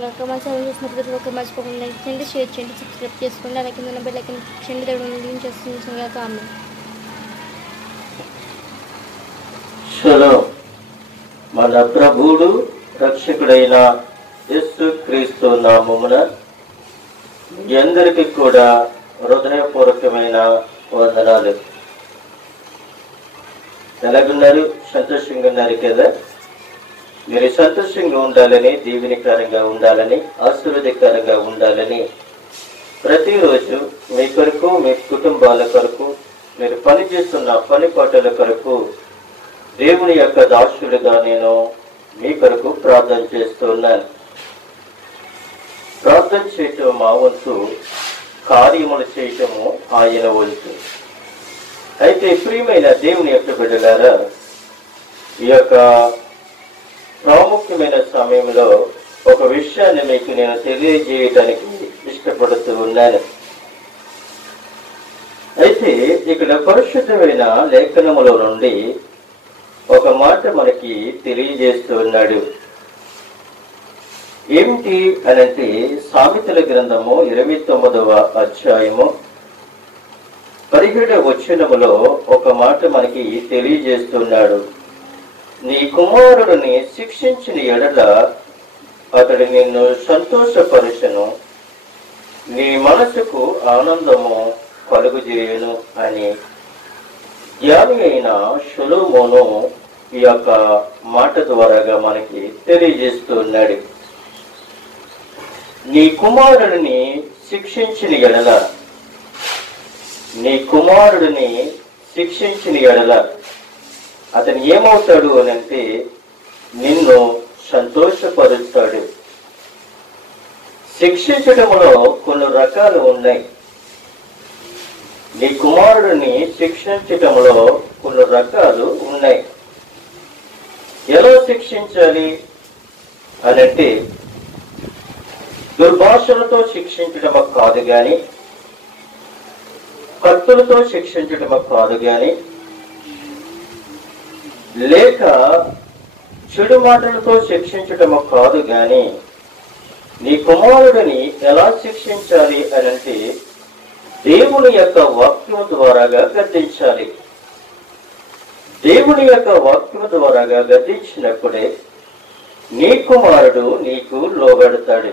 మా ఛానల్ చూసిన ప్రతి ఒక్కరు మర్చిపోకుండా లైక్ చేయండి, షేర్ చేయండి, సబ్స్క్రైబ్ చేసుకోండి. అలాగే ఉన్న బెల్ ఐకాన్ క్లిక్ చేయండి. దేవుడు చేస్తుంది ఆమె. షలోమ్. మన ప్రభువుడు రక్షకుడైన యేసు క్రీస్తు నామమున మీ అందరికీ కూడా హృదయపూర్వకమైన వందనాలు. ఎలాగున్నారు? సంతోషంగా ఉన్నారు కదా? మీరు సంతోషంగా ఉండాలని, దీవెనకరంగా ఉండాలని, ఆశీర్వాదకరంగా ఉండాలని ప్రతిరోజు మీ కొరకు, మీ కుటుంబాల కొరకు, మీరు పనిచేస్తున్న పని పాటల కొరకు దేవుని యొక్క దాసుడుగా నేను మీ కొరకు ప్రార్థన చేస్తున్నాను. ప్రార్థన చేయటం మా వంతు, కార్యములు చేయటము ఆయన వంతు. అయితే ప్రియమైన దేవుని యొక్క బిడ్డలారా, ఈ యొక్క ప్రాముఖ్యమైన సమయంలో ఒక విషయాన్ని మీకు నేను తెలియజేయడానికి ఇష్టపడుతూ ఉన్నాను. అయితే ఇక్కడ పరిశుద్ధమైన లేఖనములో నుండి ఒక మాట మనకి తెలియజేస్తూ ఉన్నాడు. ఏమిటి అనంటే, సామెతల గ్రంథము 29వ అధ్యాయము 17వ వచనములో ఒక మాట మనకి తెలియజేస్తున్నాడు. నీ కుమారుడిని శిక్షించిన ఎడల అతడు నిన్ను సంతోషపరచును, నీ మనసుకు ఆనందము కలుగుజేయును అని జ్ఞాని అయిన సొలొమోను ఈ యొక్క మాట ద్వారాగా మనకి తెలియజేస్తున్నాడు. నీ కుమారుడిని శిక్షించిన ఎడల, నీ కుమారుడిని శిక్షించిన ఎడల అతను ఏమవుతాడు అని అంటే, నిన్ను సంతోషపరుస్తాడు. శిక్షించడంలో కొన్ని రకాలు ఉన్నాయి. నీ కుమారుడిని శిక్షించటంలో కొన్ని రకాలు ఉన్నాయి. ఎలా శిక్షించాలి అనంటే, దుర్భాషలతో శిక్షించడం కాదు గాని, కత్తులతో శిక్షించడం కాదు గాని, లేక చెడు మాటలతో శిక్షించటము కాదు గాని, నీ కుమారుడిని ఎలా శిక్షించాలి అనంటే, దేవుని యొక్క వాక్యం ద్వారాగా గద్దించాలి. దేవుని యొక్క వాక్యం ద్వారాగా గద్దించినప్పుడే నీ కుమారుడు నీకు లోబడతాడు.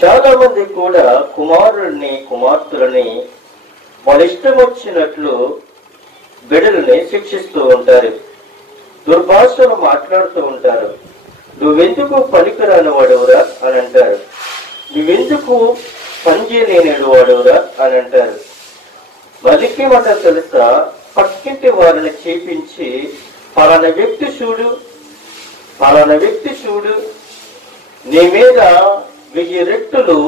చాలా మంది కూడా కుమారుడిని, కుమార్తెలని వాళ్ళ ఇష్టం వచ్చినట్లు బిడ్డలని శిక్షిస్తూ ఉంటారు. దుర్భాషలు మాట్లాడుతూ ఉంటారు. నువ్వెందుకు పనికిరాని వాడువురా అని అంటారు. నువ్వెందుకు పనిచేయలేని వాడువురా అని అంటారు. మళ్ళీకేమంట తెలుసా, పక్కింటి వారిని చేపించి పలానా వ్యక్తి చూడు, పలానా వ్యక్తి చూడు, నీ మీద 1000 రెట్లు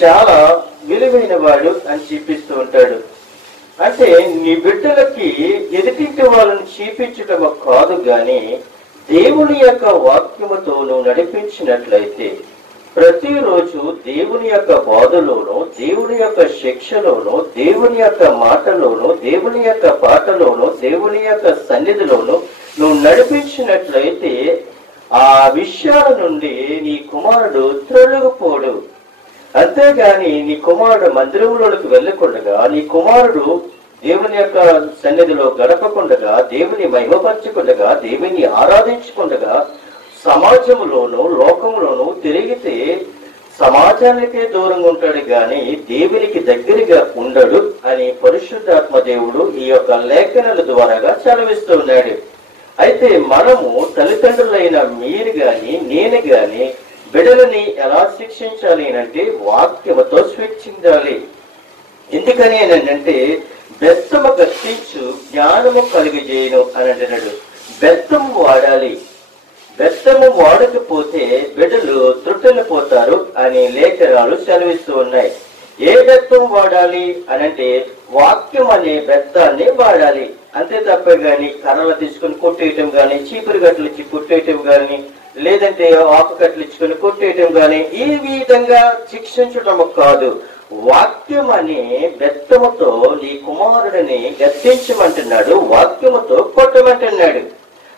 చాలా విలువైన వాడు అని చూపిస్తూ ఉంటాడు. అంటే నీ బిడ్డలకి ఎదుటింటి వాళ్ళని చూపించటం కాదు గాని, దేవుని యొక్క వాక్యముతో నువ్వు నడిపించినట్లయితే ప్రతిరోజు దేవుని యొక్క బాధలోనూ, దేవుని యొక్క శిక్షలోనూ, దేవుని యొక్క మాటలోనూ, దేవుని యొక్క పాటలోనూ, దేవుని యొక్క సన్నిధిలోనూ నువ్వు నడిపించినట్లయితే ఆ విషయాల నుండి నీ కుమారుడు త్రొలగిపోడు. అంతేగాని నీ కుమారుడు మందిరంలోకి వెళ్ళకుండగా, నీ కుమారుడు దేవుని యొక్క సన్నిధిలో గడపకుండగా, దేవుని మహిమపరచకుండగా, దేవుని ఆరాధించకుండగా సమాజంలోనూ లోకంలోనూ తిరిగితే సమాజానికే దూరంగా ఉంటాడు గాని దేవునికి దగ్గరగా ఉండడు అని పరిశుద్ధాత్మ దేవుడు ఈ యొక్క లేఖనాల ద్వారాగా చదివిస్తూ ఉన్నాడు. అయితే మనము తల్లిదండ్రులైన మీరు గాని, నేను గాని బిడ్డలని ఎలా శిక్షించాలి అంటే, వాక్యముతో శిక్షించాలి. ఎందుకని అంటే, బెత్తము గర్తించు, జ్ఞానము కలుగజేయను అని అంటున్నాడు. బెత్తము వాడాలి. బెత్తము వాడకపోతే బిడ్డలు త్రుట్టెళ్ళిపోతారు అని లేఖనాలు సెలవిస్తూ ఉన్నాయి. ఏ బెత్తం వాడాలి అనంటే, వాక్యం అనే బెత్తాన్ని వాడాలి. అంతే తప్ప గాని కర్రలు తీసుకుని కొట్టేయటం గాని, చీపురు గట్లు ఇచ్చి కొట్టేయటం గాని, లేదంటే ఆకు కట్లు ఇచ్చుకొని కొట్టేయటం గాని, ఈ విధంగా శిక్షించటం కాదు. వాక్యం అనే బెత్తముతో నీ కుమారుడిని గద్దించమంటున్నాడు, వాక్యముతో కొట్టమంటున్నాడు.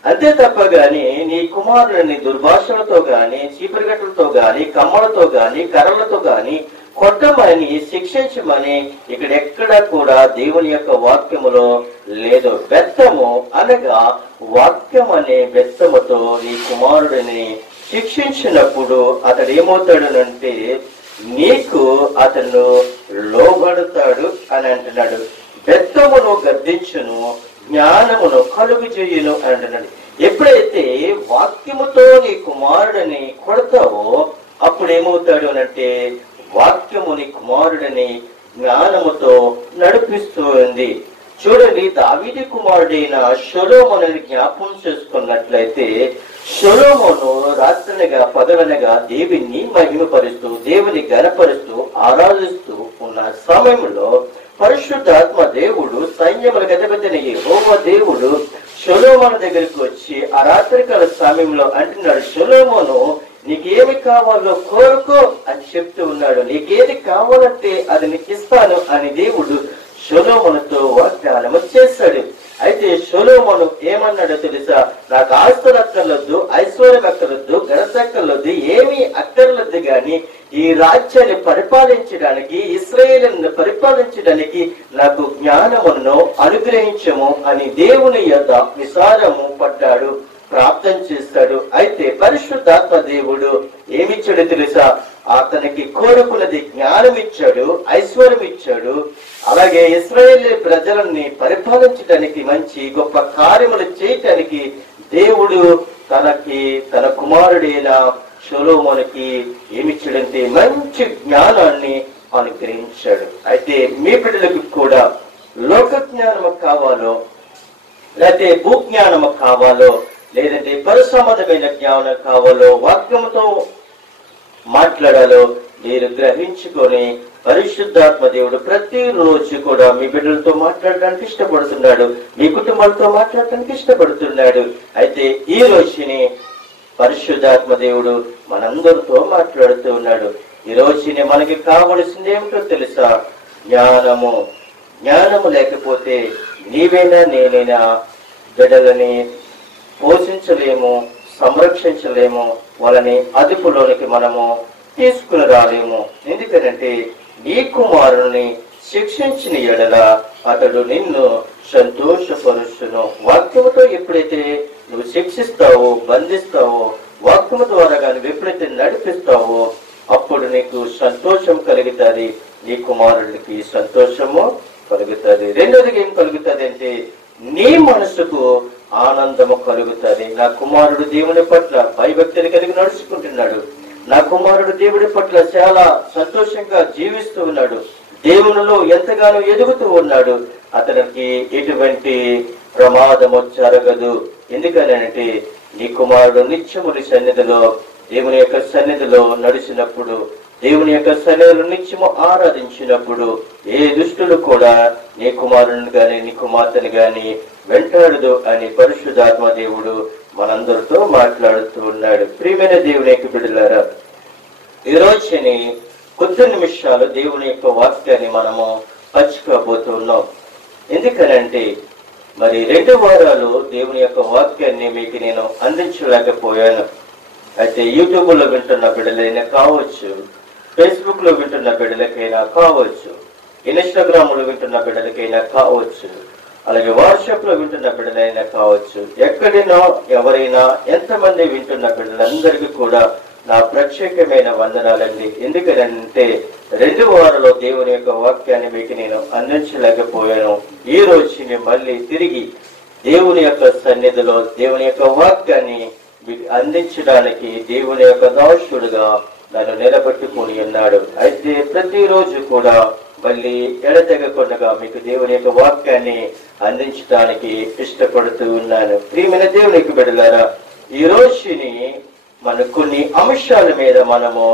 అంతే తప్ప గాని నీ కుమారుని దుర్భాషలతో గాని, చీపురుగట్టులతో గాని, కమ్మలతో గాని, కర్రలతో గాని కొట్టమని, శిక్షించమని ఇక్కడెక్కడ కూడా దేవుని యొక్క వాక్యములో లేదు. బెత్తము అనగా వాక్యం అనే బెత్తముతో నీ కుమారుడిని శిక్షించినప్పుడు అతడు ఏమవుతాడునంటే నీకు అతను లోబడతాడు అని అంటున్నాడు. బెత్తమును గద్దించును, జ్ఞానమును కలుగు చేయును అని అంటున్నాడు. ఎప్పుడైతే వాక్యముతో నీ కుమారుడిని కొడతావో అప్పుడు ఏమవుతాడు అనంటే వాక్యము నీ కుమారుడిని జ్ఞానముతో నడిపిస్తూ ఉంది. చూడండి, దావీదు కుమారుడైన సొలొమోనుని జ్ఞాపకం చేసుకున్నట్లయితే సొలొమోను రాత్రనగా పగలనగా దేవుని మహిమపరుస్తూ, దేవుని గణపరుస్తూ, ఆరాధిస్తూ ఉన్న సమయంలో పరిశుద్ధాత్మ దేవుడు, సైన్యములకు అధిపతిని యెహోవా దేవుడు సొలొమోను దగ్గరికి వచ్చి ఆ రాత్రికాల సమయంలో అంటున్నాడు, సొలొమోను నీకేమి కావాలో కోరుకో అని చెప్తూ ఉన్నాడు. నీకేది కావాలంటే అది నీకు ఇస్తాను అని దేవుడు సొలొమోనుతో వాగ్దానము చేశాడు. అయితే సొలొమోను ఏమన్నాడో తెలుసా? నాకు ఆస్తులు అక్కర్లొద్దు, ఐశ్వర్యం అక్కర్లొద్దు, ఘనత అక్కర్లొద్దు, ఏమీ అక్కర్లొద్దు, గాని ఈ రాజ్యాన్ని పరిపాలించడానికి, ఇశ్రాయేలును పరిపాలించడానికి నాకు జ్ఞానమును అనుగ్రహించము అని దేవుని యొద్ద విచారము పడ్డాడు, ప్రార్థన చేస్తాడు. అయితే పరిశుద్ధాత్మ దేవుడు ఏమిచ్చాడు తెలుసా? అతనికి కోరుకున్నది జ్ఞానం ఇచ్చాడు, ఐశ్వర్యం ఇచ్చాడు. అలాగే ఇశ్రాయేలు ప్రజలని పరిపాలించడానికి, మంచి గొప్ప కార్యములు చేయటానికి దేవుడు తన కుమారుడైన సొలొమోనుకి ఏమిచ్చాడంటే మంచి జ్ఞానాన్ని అనుగ్రహించాడు. అయితే మీ బిడ్డలకు కూడా లోక జ్ఞానము కావాలో, లేకపోతే భూజ్ఞానము కావాలో, లేదంటే పరిసంబంధమైన జ్ఞానం కావాలో, వాక్యముతో మాట్లాడాలో మీరు గ్రహించుకొని పరిశుద్ధాత్మ దేవుడు ప్రతిరోజు కూడా మీ బిడ్డలతో మాట్లాడడానికి ఇష్టపడుతున్నాడు, మీ కుటుంబాలతో మాట్లాడటానికి ఇష్టపడుతున్నాడు. అయితే ఈ రోజుని పరిశుద్ధాత్మ దేవుడు మనందరితో మాట్లాడుతూ ఉన్నాడు. ఈ రోజుని మనకి కావలసింది ఏమిటో తెలుసా? జ్ఞానము. జ్ఞానము లేకపోతే నీవైనా నేనైనా బిడ్డలని పోషించలేము, సంరక్షించలేము, వాళ్ళని అదుపులోనికి మనము తీసుకుని రాలేము. ఎందుకంటే నీ కుమారుని శిక్షించిన ఎడల అతడు నిన్ను సంతోషపరుచును. వాక్యముతో ఎప్పుడైతే నువ్వు శిక్షిస్తావో, బంధిస్తావో, వాక్యము ద్వారా నువ్వు ఎప్పుడైతే నడిపిస్తావో అప్పుడు నీకు సంతోషం కలుగుతుంది, నీ కుమారుడికి సంతోషము కలుగుతుంది. రెండోదిగా ఏం కలుగుతుంది అంటే నీ మనసుకు ఆనందము కలుగుతుంది. నా కుమారుడు దేవుని పట్ల భయభక్తులు కలిగి నడుచుకుంటున్నాడు, నా కుమారుడు దేవుడి పట్ల చాలా సంతోషంగా జీవిస్తూ ఉన్నాడు, దేవునిలో ఎంతగానో ఎదుగుతూ ఉన్నాడు, అతనికి ఎటువంటి ప్రమాదము జరగదు. ఎందుకనంటే నీ కుమారుడు నిత్యముని సన్నిధిలో, దేవుని యొక్క సన్నిధిలో నడిచినప్పుడు, దేవుని యొక్క సన్నిధిలో నిత్యము ఆరాధించినప్పుడు ఏ దుష్టులు కూడా నీ కుమారుని గాని నీ కుమార్తెని గాని వెంటాడదు అని పరిశుద్ధాత్మ దేవుడు మనందరితో మాట్లాడుతూ ఉన్నాడు. ప్రియమైన దేవుని యొక్క బిడ్డలారా, ఈ రోజుని కొద్ది నిమిషాలు దేవుని యొక్క వాక్యాన్ని మనము పంచుకోబోతున్నాం. ఎందుకనంటే మరి 2 వారాలు దేవుని యొక్క వాక్యాన్ని మీకు నేను అందించలేకపోయాను. అయితే యూట్యూబ్ లో వింటున్న బిడ్డలైనా కావచ్చు, ఫేస్బుక్ లో వింటున్న బిడ్డలకైనా కావచ్చు, ఇన్స్టాగ్రామ్ లో వింటున్న బిడ్డలకైనా కావచ్చు, అలాగే వాట్సాప్ లో వింటున్న బిడ్డలైనా కావచ్చు, ఎక్కడైనా ఎవరైనా ఎంతమంది వింటున్న బిడ్డలందరికీ కూడా నా ప్రత్యేకమైన వందనాలండి. ఎందుకంటే 2 వారాల్లో దేవుని యొక్క వాక్యాన్ని మీకు నేను అందించలేకపోయాను. ఈ రోజుని మళ్ళీ తిరిగి దేవుని యొక్క సన్నిధిలో దేవుని యొక్క వాక్యాన్ని మీకు అందించడానికి దేవుని యొక్క దాసుడుగా నన్ను నిలబెట్టుకుని ఉన్నాడు. అయితే ప్రతిరోజు కూడా మళ్ళీ ఎడతెగకుండా మీకు దేవుని యొక్క వాక్యాన్ని అందించడానికి ఇష్టపడుతూ ఉన్నాను. ప్రియమైన దేవుని యొక్క బిడ్డలారా, ఈ రోజుని మన కొన్ని అంశాల మీద మనము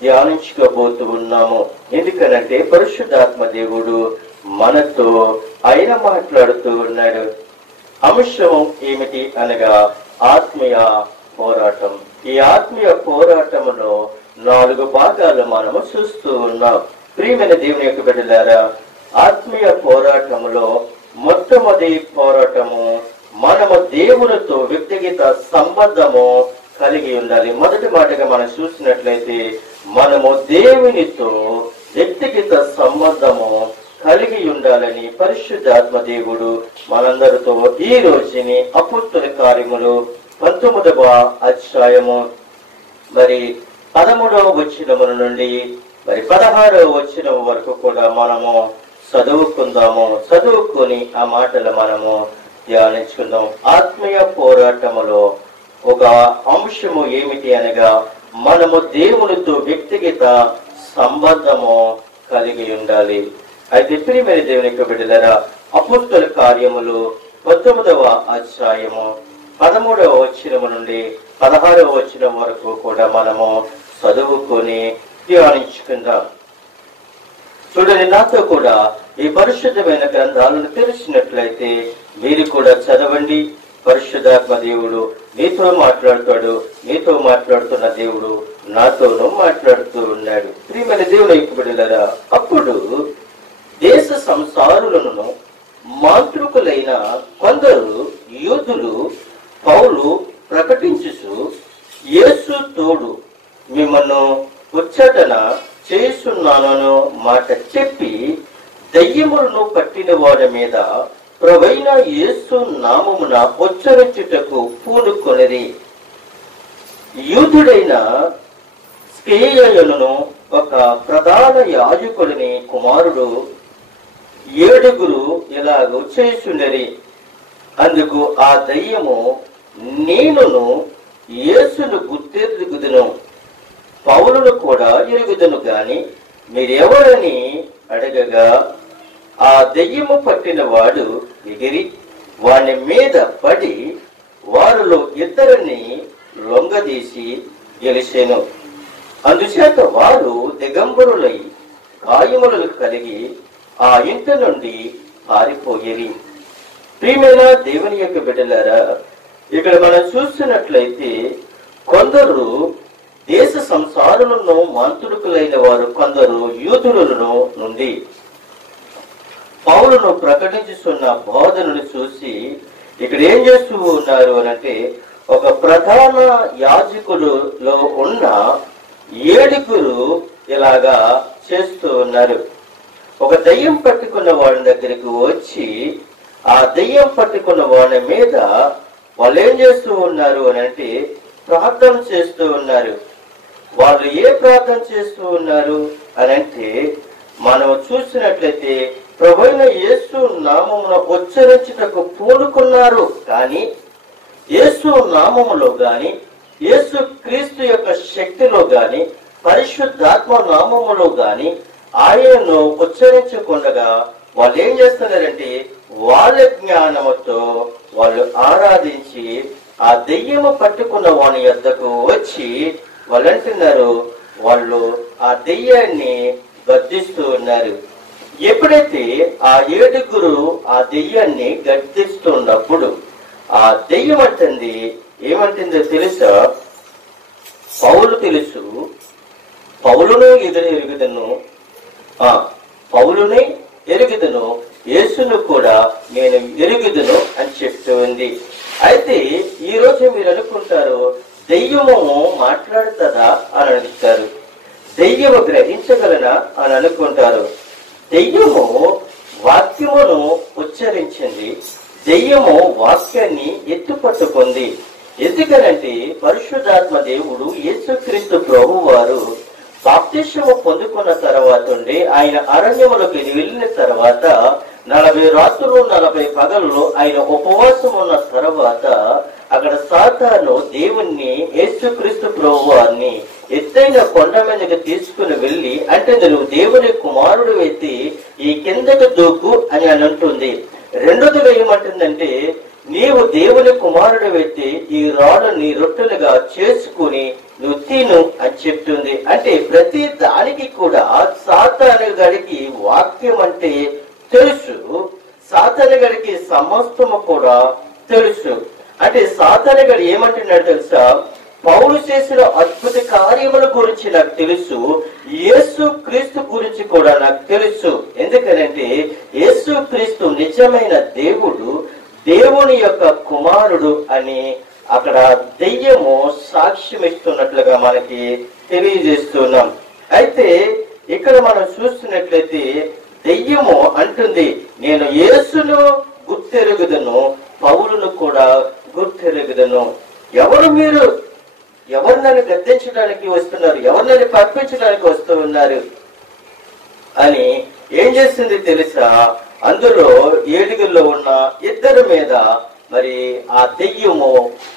ధ్యానించుకోబోతూ ఉన్నాము. ఎందుకనంటే పరిశుద్ధాత్మ దేవుడు మనతో ఆయన మాట్లాడుతూ ఉన్నాడు. అంశం ఏమిటి అనగా ఆత్మీయ పోరాటం. ఈ ఆత్మీయ పోరాటంలో 4 భాగాలు మనము చూస్తూ ఉన్నాం. ప్రియమైన దేవుని యొక్క బిడ్డలారా, ఆత్మీయ పోరాటములో మొట్టమొదటి పోరాటము మనము దేవునితో వ్యక్తిగత సంబంధము కలిగి ఉండాలి. మొదటి మాటగా మనం చూసినట్లయితే మనము దేవునితో వ్యక్తిగత సంబంధము కలిగి ఉండాలని పరిశుద్ధాత్మ దేవుడు మనందరితో ఈ రోజుని అపోస్తల కార్యములు 19వ అధ్యాయము మరి 13వ వచనము నుండి మరి 16వ వచనం వరకు కూడా మనము చదువుకొని ఆ మాటలు మనము ధ్యానించుకుందాం. ఆత్మీయ పోరాటములో ఒక అంశము ఏమిటి అనగా మనము దేవునితో వ్యక్తిగత సంబంధము కలిగి ఉండాలి. అయితే ప్రియమైన దేవుని యొక్క బిడ్డలారా, అపోస్తల కార్యములు 19వ అధ్యాయము 13వ వచనము నుండి 16వ వచనం వరకు కూడా మనము చదువుకొని ధ్యానించుకుందాం. చూడండి, నాతో కూడా ఈ పరిశుద్ధమైన గ్రంథాలను తెలిసినట్లయితే మీరు కూడా చదవండి. పరిశుద్ధాత్మ దేవుడు నీతో మాట్లాడుతాడు, నీతో మాట్లాడుతున్న దేవుడు నాతోనూ మాట్లాడుతూ ఉన్నాడు. ప్రియమైన దేవుని యొక్క బిడ్డలారా, అప్పుడు దేశ సంసారులను మాంత్రికులైన కొందరు యూదులు పౌలు ప్రకటించుచు యేసు తోడు మిమ్మల్ని ఉచ్చటన చేస్తున్నానను మాట చెప్పి దయ్యములను పట్టిన వారి మీద ప్రభువైన యేసు నామమున ఉచ్చరించుటకు పూనుకొనిరి. యూదుడైన స్కేయను ఒక ప్రధాన యాజకుడిని కుమారుడు 7 ఇలాగూ చేయుచుండిరి. అందుకు ఆ దయ్యము, నేనును యేసును గుర్తెరుగుదును, పౌలును కూడా ఎరుగుదును గాని మీరెవరని అడగగా ఆ దయ్యము పట్టిన వాడు ఎగిరి వాని మీద పడి వారిలో 2 లొంగదీసి గెలిచెను. అందుచేత వారు దిగంబరులై గాయములు కలిగి ఆ ఇంటి నుండి పారిపోయేరి. ప్రియమైన దేవుని యొక్క బిడ్డలారా, ఇక్కడ మనం చూస్తున్నట్లయితే కొందరు దేశ సంసారులను మాంత్రికులైన వారు కొందరు యూదులను నుండి పౌలును ప్రకటించుతున్న బోధనను చూసి ఇక్కడ ఏం చేస్తూ ఉన్నారు అనంటే, ఒక ప్రధాన యాజకులలో ఉన్న 7 ఇలాగా చేస్తూ ఉన్నారు. ఒక దయ్యం పట్టుకున్న వాళ్ళ దగ్గరికి వచ్చి ఆ దయ్యం పట్టుకున్న వాళ్ళ మీద వాళ్ళు ఏం చేస్తూ ఉన్నారు అనంటే ప్రార్థన చేస్తూ ఉన్నారు. వాళ్ళు ఏ ప్రార్థన చేస్తూ ఉన్నారు అనంటే, మనం చూసినట్లయితే ప్రభువైన యేసు నామమున ఉచ్చరించుటకు పూనుకున్నారు. కానీ యేసు నామములో గాని యేసు క్రీస్తు యొక్క శక్తిలో గాని పరిశుద్ధాత్మ నామములో గాని ఆయనను ఉచ్చరించకుండా వాళ్ళు ఏం చేస్తున్నారంటే వాళ్ళ జ్ఞానముతో వాళ్ళు ఆరాధించి ఆ దెయ్యము పట్టుకున్న వాని యొద్దకు వచ్చి వాళ్ళు అంటున్నారు, వాళ్ళు ఆ దెయ్యాన్ని గద్దిస్తూ ఉన్నారు. ఎప్పుడైతే ఆ 7 ఆ దెయ్యాన్ని గద్దిస్తున్నప్పుడు ఆ దెయ్యం అంటుంది, ఏమంటుందో తెలుసా? పౌలు తెలుసు, పౌలును ఎరుగుదను, పౌలునే ఎరుగుదను, యేసును కూడా నేను ఎరుగుదను అని చెప్తూ ఉంది. అయితే ఈ రోజు మీరు అనుకుంటారు, దెయ్యము మాట్లాడుతుందా అని అడుగుతారు, దెయ్యము గ్రహించగలనా అని అనుకుంటారు. దెయ్యము వాక్యమును ఉచ్చరించింది, దెయ్యము వాక్యాన్ని ఎత్తుపట్టుకుంది. ఎందుకనంటే పరిశుద్ధాత్మ దేవుడు యేసుక్రీస్తు ప్రభు వారు బాప్తిస్మము పొందుకున్న తర్వాత ఆయన అరణ్యములోకి వెళ్ళిన తర్వాత 40 రాత్రులు 40 పగలు ఆయన ఉపవాసం ఉన్న తర్వాత అక్కడ సాతాను దేవుణ్ణి యేసుక్రీస్తు ప్రభు వారిని ఎత్తైన కొండ మీదకి తీసుకుని వెళ్ళి, అంటే నువ్వు దేవుని కుమారుడు ఎత్తి ఈ కిందకు దూకు అని అంటుంది. రెండోదిగా ఏమంటుందంటే, నీవు దేవుని కుమారుడు ఎత్తి ఈ రాళ్ళని రొట్టెలుగా చేసుకుని నువ్వు తిను అని చెప్తుంది. అంటే ప్రతి దానికి కూడా సాతాను గడికి వాక్యం అంటే తెలుసు, సాతాను గడికి సమస్తము కూడా తెలుసు. అంటే సాతాను గడి ఏమంటున్నాడు తెలుసా? పౌలు చేసిన అద్భుత కార్యముల గురించి నాకు తెలుసు, యేసు క్రీస్తు గురించి కూడా నాకు తెలుసు. ఎందుకనంటే యేసు క్రీస్తు నిజమైన దేవుడు, దేవుని యొక్క కుమారుడు అని అక్కడ దెయ్యము సాక్ష్యం ఇస్తున్నట్లుగా మనకి తెలియజేస్తున్నాం. అయితే ఇక్కడ మనం చూస్తున్నట్లయితే దెయ్యము అంటుంది, నేను యేసును గుర్తెరుగుదను, పౌలును కూడా గుర్తెరుగుదను. ఎవరు మీరు? ఎవరు నన్ను గద్దించడానికి వస్తున్నారు? ఎవరు నన్ను పంపించడానికి వస్తూ ఉన్నారు అని ఏం చేస్తుంది తెలుసా? అందులో ఏడుగుల్లో ఉన్న ఇద్దరి మీద మరి ఆ దెయ్యము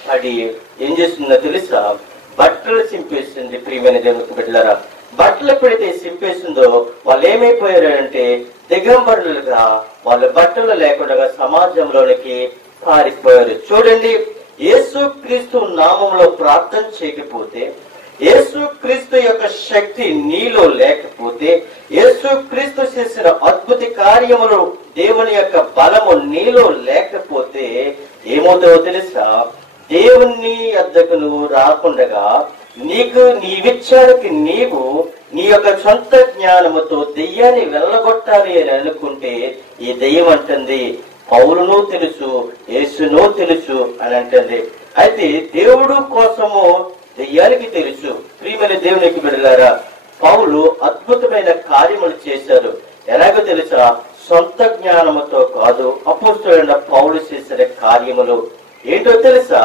పడి ఏం చేస్తుందో తెలుసా? బట్టలు చింపేస్తుంది. ప్రియమైన దేవునికి బిడ్డలారా, బట్టలు పెడితే చింపేసిందో వాళ్ళు ఏమైపోయారంటే దిగంబరులుగా, వాళ్ళ బట్టలు లేకుండా సమాజంలోనికి పారిపోయారు. చూడండి, యేసు క్రీస్తు నామంలో ప్రార్థన చేయకపోతే, యేసు క్రీస్తు యొక్క శక్తి నీలో లేకపోతే, యేసు క్రీస్తు చేసిన అద్భుత కార్యములు దేవుని యొక్క బలము నీలో లేకపోతే ఏమవుతావో తెలుసా? దేవుని వద్దకు నువ్వు రాకుండగా నీకు నీ విచ్చానికి నీవు నీ యొక్క సొంత జ్ఞానముతో దెయ్యాన్ని వెళ్ళగొట్టాలి అని అనుకుంటే ఈ దెయ్యం అంటుంది, పౌలును తెలుసు, యేసును తెలుసు అని అంటుంది. అయితే దేవుడు కోసము దెయ్యానికి తెలుసు. ప్రియమైన దేవునికి బిడ్డలారా, పౌలు అద్భుతమైన కార్యములు చేశారు. ఎలాగో తెలుసా? సొంత జ్ఞానముతో కాదు, అపోస్తలుడైన పౌలు చేసిన కార్యములు ఏంటో తెలుసా?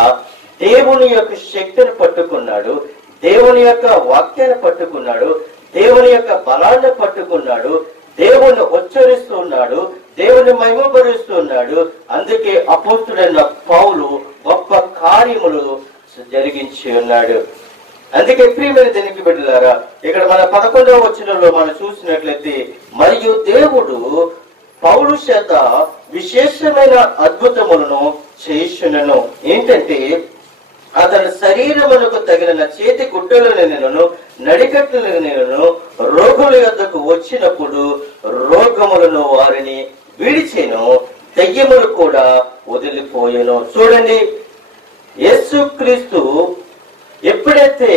దేవుని యొక్క శక్తిని పట్టుకున్నాడు, దేవుని యొక్క వాక్యాన్ని పట్టుకున్నాడు, దేవుని యొక్క బలాన్ని పట్టుకున్నాడు, దేవుణ్ణి ఉచ్చరిస్తున్నాడు, దేవుని మహిమపరుస్తున్నాడు. అందుకే అపోస్తలుడైన పౌలు గొప్ప కార్యములు జరిగించి ఉన్నాడు. అందుకే ప్రియమైన దేవునికి బిడ్డలారా, ఇక్కడ మన 11వ వచనంలో మనం చూసినట్లయితే, మరియు దేవుడు పౌలు చేత విశేషమైన అద్భుతములను చేయుచున్నను. ఏంటంటే, అతని శరీరమునకు తగిలిన చేతి గుడ్డలను నేను, నడికట్టులను నేను రోగుల యొద్దకు వచ్చినప్పుడు రోగములను వారిని విడిచెను, దెయ్యములు కూడా వదిలిపోయెను. చూడండి, యేసుక్రీస్తు ఎప్పుడైతే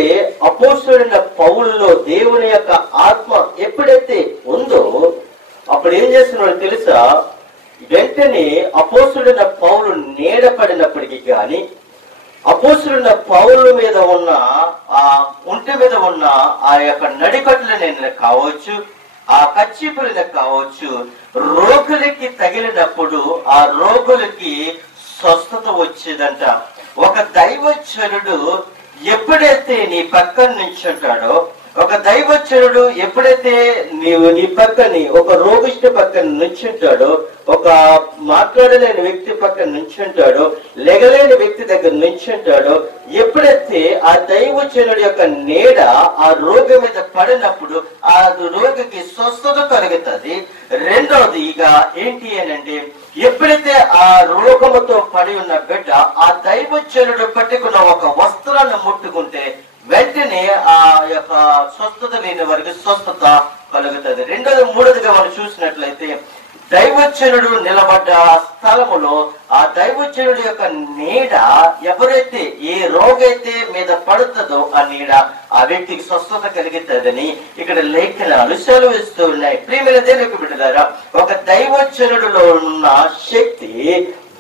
అపోస్తలుడైన పౌలులో దేవుని యొక్క ఆత్మ ఎప్పుడైతే ఉందో అప్పుడు ఏం చేస్తున్నాడో తెలుసా? వెంటనే అపోస్తలుడైన పౌలు నీడ పడినప్పటికీ కానీ, అపోస్తలుడైన పౌలు మీద ఉన్న ఆ ఒంటి మీద ఉన్న ఆ యొక్క నడికట్లని కావచ్చు, ఆ కచ్చిపులని కావచ్చు, రోగులకి తగిలినప్పుడు ఆ రోగులకి స్వస్థత వచ్చేదంట. ఒక దైవజనుడు ఎప్పుడైతే నీ పక్కన నిల్చుంటాడో, ఒక దైవజనుడు ఎప్పుడైతే నీ పక్కని ఒక రోగిష్టి పక్కన నుంచుంటాడో, ఒక మాట్లాడలేని వ్యక్తి పక్కన నుంచుంటాడో, లెగలేని వ్యక్తి దగ్గర నుంచుంటాడో, ఎప్పుడైతే ఆ దైవజనుడి యొక్క నీడ ఆ రోగి మీద పడినప్పుడు ఆ రోగికి స్వస్థత కలుగుతుంది. రెండవది ఇక ఏంటి అనంటే, ఎప్పుడైతే ఆ రోగముతో పడి ఉన్న బిడ్డ ఆ దైవజనుడు పట్టుకున్న ఒక వస్త్రాన్ని ముట్టుకుంటే వెంటనే ఆ యొక్క స్వస్థత లేని వారికి స్వస్థత కలుగుతుంది. రెండోది మూడోదిగా మనం చూసినట్లయితే, దైవజనుడు నిలబడ్డ స్థలములో ఆ దైవజనుడి యొక్క నీడ ఎవరైతే ఏ రోగైతే మీద పడుతుందో ఆ నీడ ఆ వ్యక్తికి స్వస్థత కలుగుతుందని ఇక్కడ లేఖనాలు సెలవిస్తూ ఉన్నాయి. ప్రియమైన దేవునికి బిడ్డలారా, ఒక దైవజనుడిలో ఉన్న శక్తి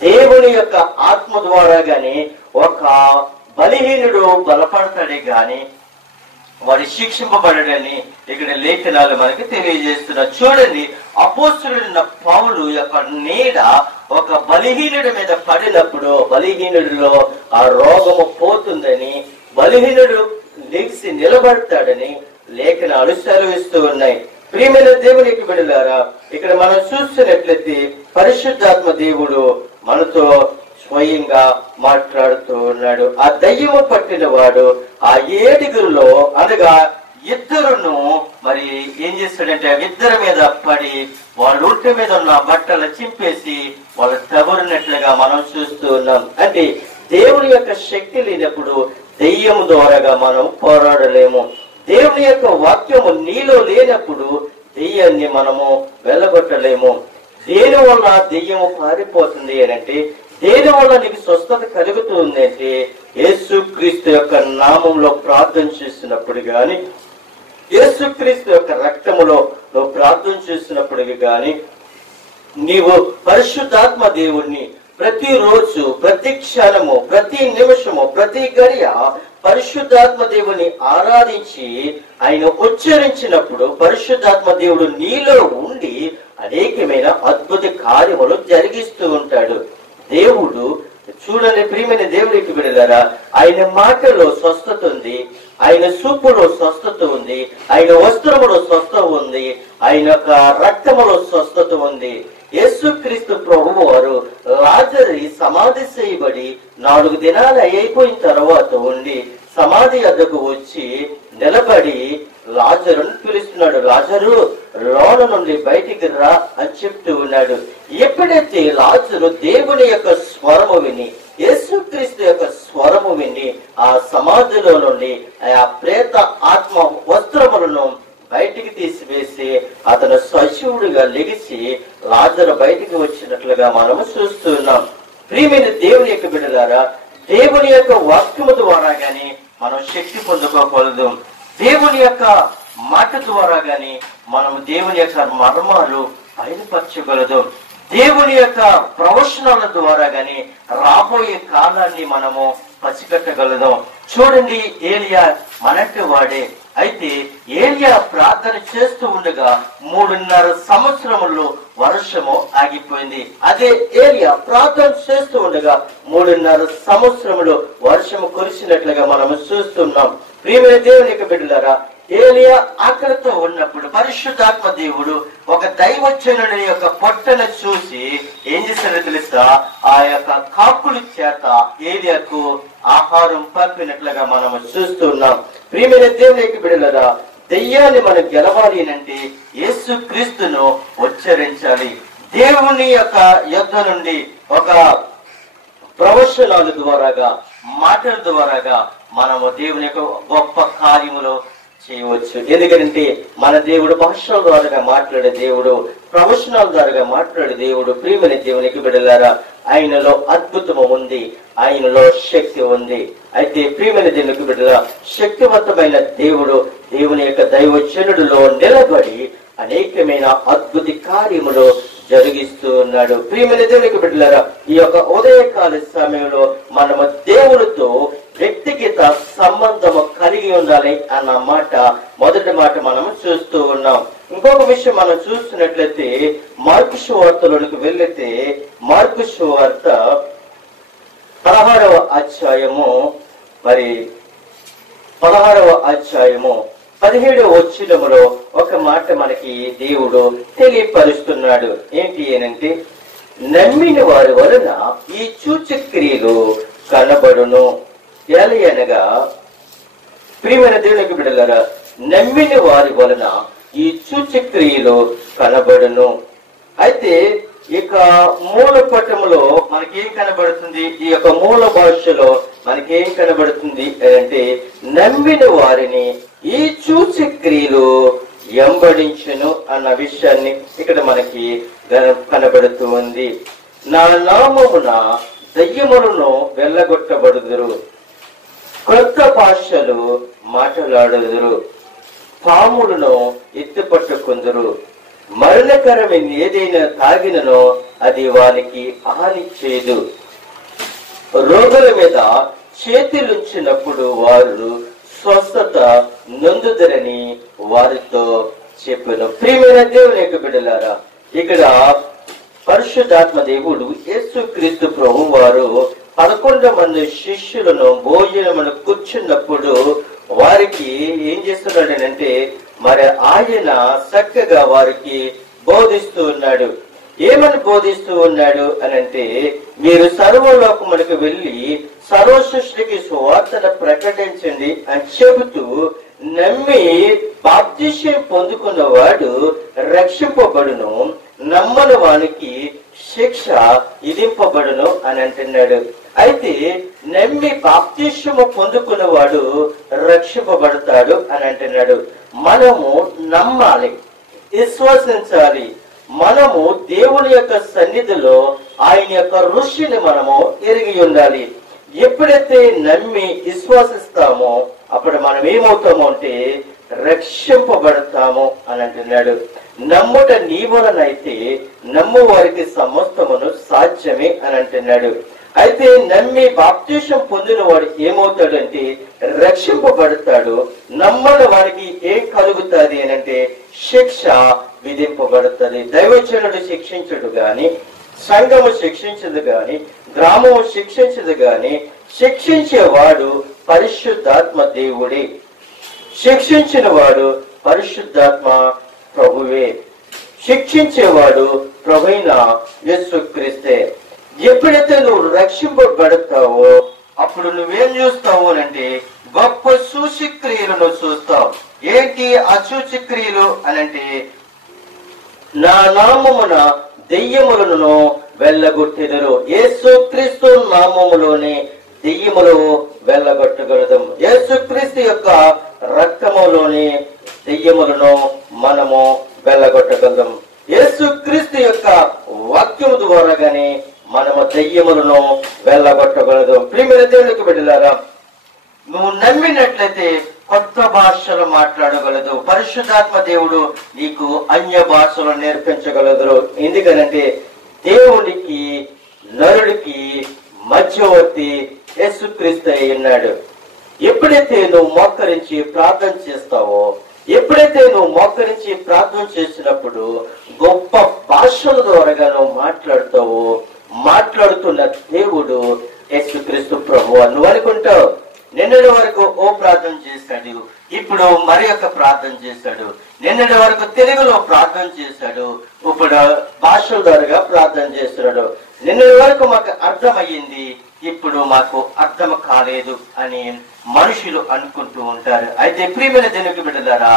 దేవుని యొక్క ఆత్మ ద్వారా గాని, ఒక బలహీనుడు బలపడతాడే గాని వాడు శిక్షింపబడని ఇక్కడ లేఖనాలు మనకి తెలియజేస్తున్నారు. చూడండి, అపోస్తలుడైన పౌలు యొక్క నీడ ఒక బలహీనుడి మీద పడినప్పుడు బలహీనుడిలో ఆ రోగము పోతుందని, బలహీనుడు లేచి నిలబడతాడని లేఖనాలు సెలవిస్తూ ఉన్నాయి. ప్రియమైన దేవునికి బిడ్డలారా, ఇక్కడ మనం చూస్తున్నట్లయితే పరిశుద్ధాత్మ దేవుడు మనతో స్వయంగా మాట్లాడుతూ ఉన్నాడు. ఆ దయ్యము పట్టిన వాడు ఆ ఏడుగురులో అనగా ఇద్దరును మరి ఏం చేస్తాడంటే ఆ ఇద్దరి మీద పడి వాళ్ళ ఒంటి మీద ఉన్న బట్టలు చింపేసి వాళ్ళు తగురినట్లుగా మనం చూస్తూ ఉన్నాం. అంటే దేవుని యొక్క శక్తి లేనప్పుడు దెయ్యము ద్వారాగా మనం పోరాడలేము. దేవుని యొక్క వాక్యము నీలో లేనప్పుడు దెయ్యాన్ని మనము వెళ్ళగొట్టలేము. దేని వల్ల దెయ్యము పారిపోతుంది అంటే, దేని వల్ల నీకు స్వస్థత కలుగుతుంది అంటే, యేసుక్రీస్తు యొక్క నామంలో ప్రార్థన చేసినప్పుడు గాని, యేసుక్రీస్తు యొక్క రక్తములో నువ్వు ప్రార్థన చేసినప్పటికీ గాని, నీవు పరిశుద్ధాత్మ దేవుణ్ణి ప్రతిరోజు, ప్రతి క్షణము, ప్రతి నిమిషము, ప్రతి గడియ పరిశుద్ధాత్మ దేవుని ఆరాధించి ఆయన ఉచ్చరించినప్పుడు పరిశుద్ధాత్మ దేవుడు నీలో ఉండి అనేకమైన అద్భుత కార్యములు జరిగిస్తూ ఉంటాడు. దేవుడు చూడండి ప్రియమైన దేవుడికి బిడ్డలారా, ఆయన మాటలో స్వస్థత ఉంది, ఆయన సూపులో స్వస్థత ఉంది, ఆయన వస్త్రములో స్వస్థత ఉంది, ఆయన యొక్క రక్తములో స్వస్థత ఉంది. యేసుక్రీస్తు ప్రభువు వారు లాజరు సమాధి చేయబడి 4 దినాలు అయిపోయిన తర్వాత ఉండి సమాధి వద్దకు వచ్చి నిలబడి లాజరును పిలుస్తున్నాడు. లాజరు లోన నుండి బయటికి రా అని చెప్తూ ఉన్నాడు. ఎప్పుడైతే లాజరు దేవుని యొక్క స్వరము విని, యేసుక్రీస్తు యొక్క స్వరము విని ఆ సమాధిలో నుండి ఆ ప్రేత ఆత్మ వస్త్రములను బయటికి తీసివేసి అతను సజీవుడిగా లెగిసి లాజరు బయటికి వచ్చినట్లుగా మనము చూస్తున్నాం. ప్రియమైన దేవుని యొక్క బిడ్డలారా, దేవుని యొక్క వాక్యము ద్వారా గాని మనం శక్తి పొందుకోకూడదు. దేవుని యొక్క మాట ద్వారా గాని మనం దేవుని యొక్క మర్మాలు బయలుపరచగలదు. దేవుని యొక్క ప్రవచనాల ద్వారా గాని రాబోయే కాలాన్ని మనము పసిగట్టగలదు. చూడండి, ఏలియా మనట్టు వాడే. అయితే ఏలియా ప్రార్థన చేస్తూ ఉండగా 3.5 సంవత్సరముల్లో వర్షము ఆగిపోయింది. అదే ఏలియా ప్రార్థన చేస్తూ ఉండగా 3.5 సంవత్సరములు వర్షము కురిసినట్లుగా మనము చూస్తున్నాం. ప్రియమైన దేవుని యొక్క బిడ్డలారా, ఏలియా ఆకలితో ఉన్నప్పుడు పరిశుద్ధాత్మ దేవుడు ఒక దైవజనుడి యొక్క పొట్టను చూసి ఏం చేశాడో తెలుసా? ఆ యొక్క కాకుల చేత ఏలియాకు ఆహారం పంపినట్లుగా మనము చూస్తున్నాం. ప్రియమైన దేవుని యొక్క బిడ్డలారా, దెయ్యాన్ని మనం గెలవాలి అంటే యేసు క్రీస్తును ఉచ్చరించాలి. దేవుని యొక్క యుద్ధ నుండి ఒక ప్రవచనాల ద్వారాగా, మాటల ద్వారాగా మనము దేవుని యొక్క గొప్ప కార్యములు చేయవచ్చు. ఎందుకంటే మన దేవుడు భాషల ద్వారా మాట్లాడే దేవుడు, ప్రవచనాల ద్వారా మాట్లాడే దేవుడు. ప్రియమైన దేవునికి బిడ్డలారా, ఆయనలో అద్భుతము ఉంది, ఆయనలో శక్తి ఉంది. అయితే ప్రియమైన దేవునికి బిడ్డలారా, శక్తివంతమైన దేవుడు దేవుని యొక్క దైవజనుడిలో నిలబడి అనేకమైన అద్భుత కార్యములు జరిగిస్తూ ఉన్నాడు. ప్రియమైన దేవునికి బిడ్డలారా, ఈ యొక్క ఉదయకాల సమయంలో మనము దేవునితో వ్యక్తిగత సంబంధము కలిగి ఉండాలి అన్న మాట, మొదటి మాట మనము చూస్తూ ఉన్నాం. ఇంకొక విషయం మనం చూస్తున్నట్లయితే మార్కు సువార్తలోనికి వెళ్తే, మార్కు సువార్త 16వ అధ్యాయము 17వ వచనములో ఒక మాట మనకి దేవుడు తెలియపరుస్తున్నాడు. ఏంటి అనంటే, నమ్మిన వారి వలన ఈ సూచక్రియలు కనబడును. ఎలయనగా ప్రియమైన దేవునికి బిడ్డలారా, నమ్మిన వారి వలన ఈ సూచక్రియలు కనబడును. అయితే ఇక మూల పటములో మనకేం కనబడుతుంది? ఈ యొక్క మూల భాషలో మనకేం కనబడుతుంది అంటే, నమ్మిన వారిని ఈ సూచక్రియలు వెంబడించును అన్న విషయాన్ని ఇక్కడ మనకి కనబడుతూ ఉంది. నా నామమున దయ్యములను వెళ్ళగొట్టబడుదురు, క్రొత్త భాషలు మాట్లాడుదురు, పాములను ఎత్తుపట్టుకుందురు, మరణకరమైన ఏదైనా తాగిననో అది వారికి హాని చేయదు, రోగుల మీద చేతులుంచినప్పుడు వారు స్వస్థత నొందుదరని వారితో చెప్పాను. ప్రియమైన దేవుని యొక్క బిడ్డలారా, ఇక్కడ పరిశుద్ధాత్మ దేవుడు యేసుక్రీస్తు ప్రభు వారు 11 మంది శిష్యులను భోజనమును కూర్చున్నప్పుడు వారికి ఏం చేస్తున్నాడనంటే, మరి ఆయన చక్కగా వారికి బోధిస్తూ ఉన్నాడు. ఏమని బోధిస్తూ ఉన్నాడు అనంటే, మీరు సర్వలోకములకు వెళ్ళి సర్వ సృష్టికి సువార్తను ప్రకటించండి అని చెబుతూ, నమ్మి బాప్తిస్యం పొందుకున్నవాడు రక్షింపబడును, నమ్మని వానికి శిక్ష విధింపబడును అని అంటున్నాడు. అయితే నమ్మి బాప్తిస్యము పొందుకున్నవాడు రక్షింపబడతాడు అని అంటున్నాడు. మనము నమ్మాలి, విశ్వసించాలి. మనము దేవుని యొక్క సన్నిధిలో ఆయన యొక్క ఋషిని మనము ఎరిగి ఉండాలి. ఎప్పుడైతే నమ్మి విశ్వసిస్తామో అప్పుడు మనం ఏమవుతామో అంటే రక్షింపబడతాము అని అంటున్నాడు. నమ్ముట నీ వలనైతే నమ్ము వారికి సమస్తమును సాధ్యమే అని అంటున్నాడు. అయితే నమ్మి బాప్తిసం పొందిన వాడు ఏమవుతాడంటే రక్షింపబడతాడు. నమ్మని వారికి ఏం కలుగుతుంది అని అంటే శిక్ష విధింపబడుతుంది. దైవజనుడు శిక్షించడు గాని, సంఘము శిక్షించదు గాని, గ్రామము శిక్షించదు గాని, శిక్షించేవాడు పరిశుద్ధాత్మ దేవుడే. శిక్షించిన వాడు పరిశుద్ధాత్మ ప్రభువే. శిక్షించేవాడు ప్రభువైన యేసుక్రీస్తే. ఎప్పుడైతే నువ్వు రక్షింపబడతావో అప్పుడు నువ్వేం చూస్తావు అంటే గొప్ప సూచక్రియలను చూస్తావు. ఏంటి ఆ సూచక్రియలు అనంటే, నా నామమున దెయ్యములను వెళ్ళగొట్టెదరు. యేసుక్రీస్తు నామములోనే దెయ్యములు వెళ్ళగొట్టగలదు. యేసుక్రీస్తు యొక్క రక్తములోనే దెయ్యములను మనము వెళ్ళగొట్టగలం. యేసుక్రీస్తు యొక్క వాక్యము ద్వారాగానే మనము దెయ్యములను వెళ్ళగొట్టగలదు. ప్రియమైన దేవునికి బిడ్డలారా, నువ్వు నమ్మినట్లయితే కొత్త భాషలు మాట్లాడగలదు. పరిశుద్ధాత్మ దేవుడు నీకు అన్య భాషలు నేర్పించగలదు. ఎందుకనంటే దేవునికి నరుడికి మధ్యవర్తి యేసుక్రీస్తు అయి ఉన్నాడు. ఎప్పుడైతే నువ్వు మోకరించి ప్రార్థన చేస్తావో, ఎప్పుడైతే నువ్వు మోకరించి ప్రార్థన చేసినప్పుడు గొప్ప భాషల ద్వారా నువ్వు మాట్లాడుతావో, మాట్లాడుతున్న దేవుడు యేసుక్రీస్తు ప్రభువు నువ్వు అనుకుంటావు. నిన్నటి వరకు ఓ ప్రార్థన చేశాడు, ఇప్పుడు మరి యొక్క ప్రార్థన చేశాడు. నిన్నటి వరకు తెలుగులో ప్రార్థన చేశాడు, ఇప్పుడు భాషల ద్వారా ప్రార్థన చేస్తున్నాడు. నిన్నటి వరకు మాకు అర్థమయ్యింది, ఇప్పుడు మాకు అర్థం కాలేదు అని మనుషులు అనుకుంటూ ఉంటారు. అయితే ప్రియమైన దేవునికి బిడ్డలారా,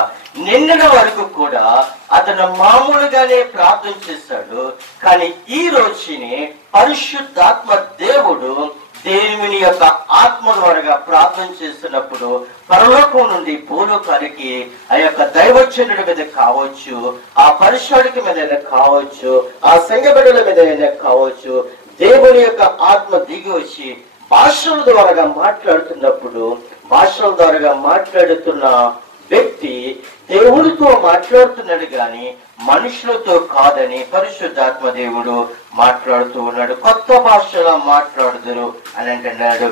నిన్నటి వరకు కూడా అతను మామూలుగానే ప్రార్థన చేశాడు. కానీ ఈ రోజుని పరిశుద్ధాత్మ దేవుడు దేవుని యొక్క ఆత్మ ద్వారా ప్రార్థన చేస్తున్నప్పుడు పరలోకం నుండి భూలోకానికి ఆ యొక్క దైవజనుడి మీద కావచ్చు, ఆ పరిశుద్ధుడి మీద కావచ్చు, ఆ సంఘ బిడ్డల మీద కావచ్చు, దేవుని యొక్క ఆత్మ దిగి వచ్చి భాషల ద్వారా మాట్లాడుతున్నప్పుడు, భాషల ద్వారా మాట్లాడుతున్న వ్యక్తి దేవుడితో మాట్లాడుతున్నాడు గాని మనుషులతో కాదని పరిశుద్ధాత్మ దేవుడు మాట్లాడుతూ ఉన్నాడు. కొత్త భాషలో మాట్లాడుదురు అని అంటున్నాడు.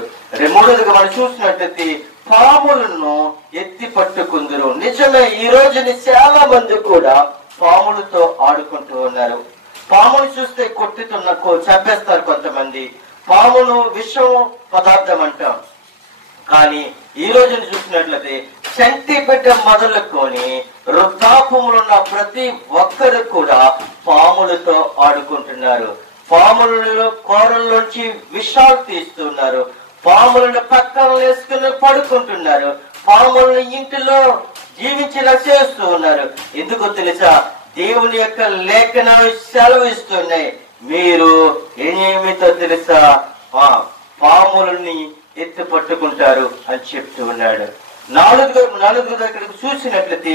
మూడోదిగా మనం చూసినట్లయితే పాములను ఎత్తి పట్టుకుందరు. నిజమే, ఈ రోజుని చాలా మంది కూడా పాములతో ఆడుకుంటూ ఉన్నారు. పామును చూస్తే కొట్టుతున్న చంపేస్తారు కొంతమంది. పామును విషం పదార్థం అంటాం. కానీ ఈ రోజుని చూసినట్లయితే చంటి బిడ్డ మొదలుకొని వృద్ధాపంలో ఉన్న ప్రతి ఒక్కరు కూడా పాములతో ఆడుకుంటున్నారు. పాములలో కూరల్లోంచి విషాలు తీస్తున్నారు. పాములను పక్కన వేసుకుని పడుకుంటున్నారు. పాములను ఇంటిలో జీవించేలా చేస్తూ ఉన్నారు. ఎందుకో తెలుసా? దేవుని యొక్క లేఖనాలు సెలవిస్తున్నాయి. మీరు ఏమేమితో తెలుసా? పాములని ఎత్తి పట్టుకుంటారు అని చెప్తూ ఉన్నాడు. నాలుగు దగ్గరకు చూసినట్లయితే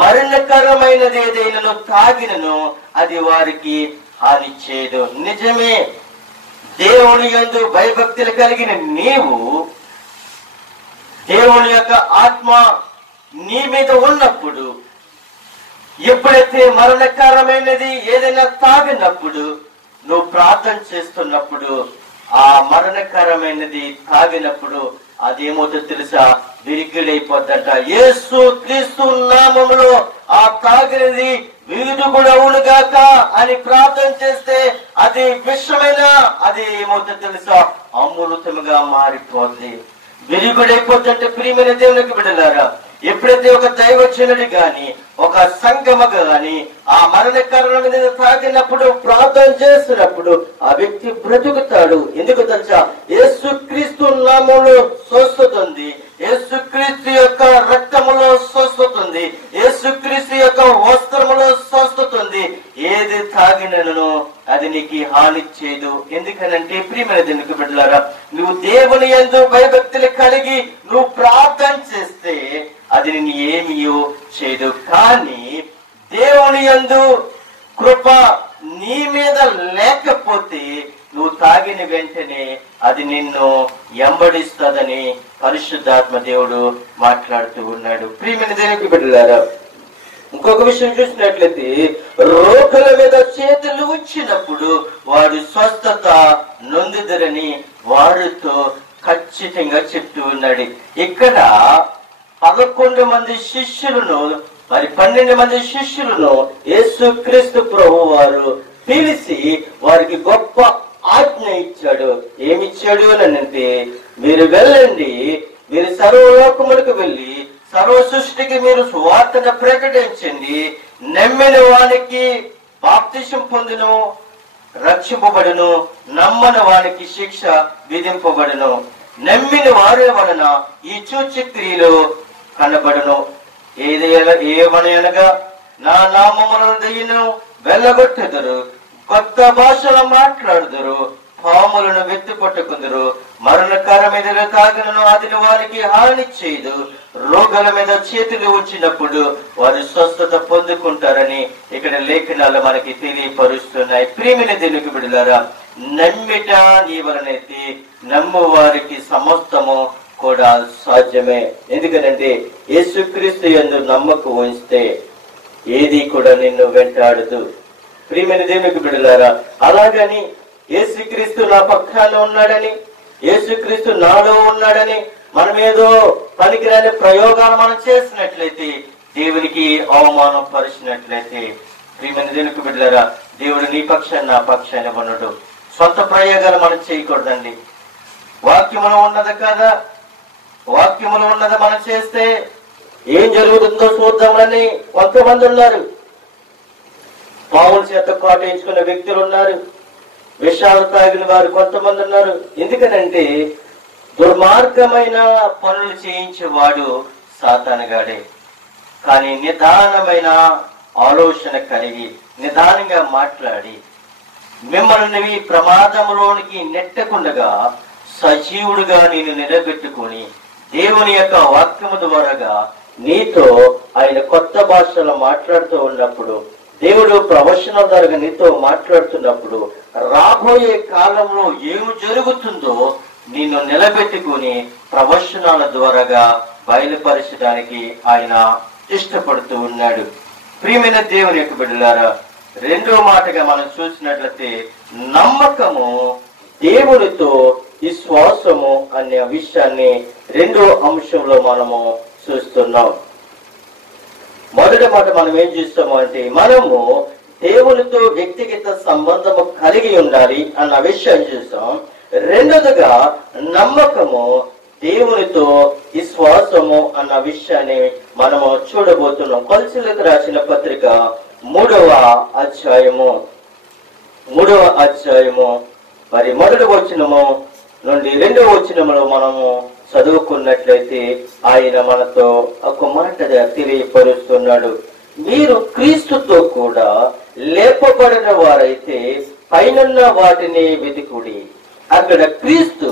మరణకరమైనది ఏదైనా తాగినను అది వారికి హాని చేయదు. నిజమే, దేవుని యందు భయభక్తులు కలిగిన నీవు, దేవుని యొక్క ఆత్మ నీ మీద ఉన్నప్పుడు, ఎప్పుడైతే మరణకరమైనది ఏదైనా తాగినప్పుడు, నువ్వు ప్రార్థన చేస్తున్నప్పుడు, ఆ మరణకరమైనది తాగినప్పుడు అదేమవుతో తెలుసా? విరిగిడైపోద్దంట. యేసు క్రీస్తు నామములో ఆ తాగినది విరుదు కూడా అవునుగాక అని ప్రార్థన చేస్తే అది విషమైన, అది ఏమవుతో తెలుసా? అమృతముగా మారిపోద్ది, విరుగుడైపోతుంటే. ప్రియమైన దేవునికి బిడ్డలారా, ఎప్పుడైతే ఒక దైవజనుడి గాని ఒక సంగమ గాని ఆ మరణకరణం మీద తాకినప్పుడు ప్రార్థన చేస్తున్నప్పుడు ఆ వ్యక్తి బ్రతుకుతాడు. ఎందుకు తెలుసా? యేసుక్రీస్తు నామములో స్వస్థత ఉంది, యేసుక్రీస్తు యొక్క రక్తములో స్వస్థత ఉంది, యేసుక్రీస్తు యొక్క వస్త్రములో స్వస్థత ఉంది. ఏది తాగినను అది నీకు హాని చేయదు. ఎందుకనంటే ప్రియమైన దేవునికి బిడ్డలారా, నువ్వు దేవుని యందు భయభక్తులు కలిగి నువ్వు ప్రార్థన చేస్తే అది నిన్ను ఏమీ చేయదు. కానీ దేవుని యందు కృప నీ మీద లేకపోతే నువ్వు తాగిన వెంటనే అది నిన్ను ఎంబడిస్తుందని పరిశుద్ధాత్మ దేవుడు మాట్లాడుతూ ఉన్నాడు. ప్రియమైన దేవునికి బిడ్డలారా, ఇంకొక విషయం చూసినట్లయితే రోగుల మీద చేతులు ఉంచినప్పుడు వాడు స్వస్థత నొందుదరని వారితో ఖచ్చితంగా చెప్తూ ఉన్నాడు. ఇక్కడ 11 మంది శిష్యులను, మరి 12 మంది శిష్యులను యేసుక్రీస్తు ప్రభు వారు పిలిచి వారికి గొప్ప ఆజ్ఞ ఇచ్చాడు. ఏమిచ్చాడు అని అంటే, మీరు వెళ్ళండి, మీరు సర్వలోకములకు వెళ్ళి సర్వ సృష్టికి మీరు సువార్తను ప్రకటించండి. నమ్మిన వానికి బాప్తిసం పొందును, రక్షింపబడును, నమ్మని వానికి శిక్ష విధింపబడును. నమ్మిన వారి వలన ఈ సూచక్రియలు కనబడును. ఏమనగా నా నామములను దయ్యను వెళ్ళగొట్టెదరు, కొత్త భాషలో మాట్లాడుదురు, పాములను వెత్తి పట్టుకుందరు, మరణకరమైన తాగినను అది వారికి హాని చేయదు, రోగుల మీద చేతులు ఉంచినప్పుడు వారు స్వస్థత పొందుకుంటారని ఇక్కడ లేఖనాలు మనకి తెలియపరుస్తున్నాయి. ప్రియమైన దేవునికి బిడ్డలారా, నమ్మిట నీ వలనైతే నమ్ము వారికి సమస్తము కూడా సాధ్యమే. ఎందుకనంటే యేసుక్రీస్తు యందు నమ్మకం ఉంచితే ఏది కూడా నిన్ను వెంటాడదు. ప్రియమైన దేవునికి బిడ్డలారా, అలాగని యేసుక్రీస్తు నా పక్షాన ఉన్నాడని, యేసుక్రీస్తు నాలో ఉన్నాడని మనం ఏదో పనికిరాని ప్రయోగాలు మనం చేసినట్లయితే, దేవునికి అవమానం పరిచినట్లయితే, ప్రియమైన దేవునికి బిడ్డలారా, దేవుడు నీ పక్షాన్ని నా పక్షాన్ని ఉన్నాడు. సొంత ప్రయోగాలు మనం చేయకూడదండి. వాక్యములో ఉన్నది కదా, వాక్యములో ఉన్నది మనం చేస్తే ఏం జరుగుతుందో చూద్దామని కొంతమంది ఉన్నారు. పావుల చేత కాటేయించుకున్న వ్యక్తులు ఉన్నారు, విషాలు తాగిన వారు కొంతమంది ఉన్నారు. ఎందుకనంటే దుర్మార్గమైన పనులు చేయించేవాడు సాతానుగాడే. కానీ నిదానమైన ఆలోచన కలిగి నిదానంగా మాట్లాడి మిమ్మల్ని ప్రమాదంలోనికి నెట్టకుండగా సజీవుడుగా నేను నిలబెట్టుకొని దేవుని యొక్క వాక్యము ద్వారాగా నీతో ఆయన కొత్త భాషలో మాట్లాడుతూ ఉన్నప్పుడు, దేవుడు ప్రవచనాల ద్వారా నీతో మాట్లాడుతున్నప్పుడు రాబోయే కాలంలో ఏమి జరుగుతుందో నిన్ను నిలబెట్టుకుని ప్రవచనాల ద్వారాగా బయలుపరచడానికి ఆయన ఇష్టపడుతూ ఉన్నాడు. ప్రియమైన దేవుని యొక్క బిడ్డలారా, రెండో మాటగా మనం చూసినట్లయితే నమ్మకము దేవునితో విశ్వాసము అనే విషయాన్ని రెండో అంశంలో మనము చూస్తున్నాం. మొదటి మాట మనం ఏం చూస్తాము అంటే, మనము దేవునితో వ్యక్తిగత సంబంధము కలిగి ఉండాలి అన్న విషయాన్ని చూస్తాం. రెండోదిగా నమ్మకము దేవునితో విశ్వాసము అన్న విషయాన్ని మనము చూడబోతున్నాం. కొలసీలకు రాసిన పత్రిక 3వ అధ్యాయము మరి 1వ వచనము నుండి 2వ వచనములో మనము చదువుకున్నట్లయితే ఆయన మనతో ఒక మాటగా తెలియపరుస్తున్నాడు. మీరు క్రీస్తుతో కూడా లేపబడిన వారైతే పైనున్న వాటిని వెతుకుడి, అక్కడ క్రీస్తు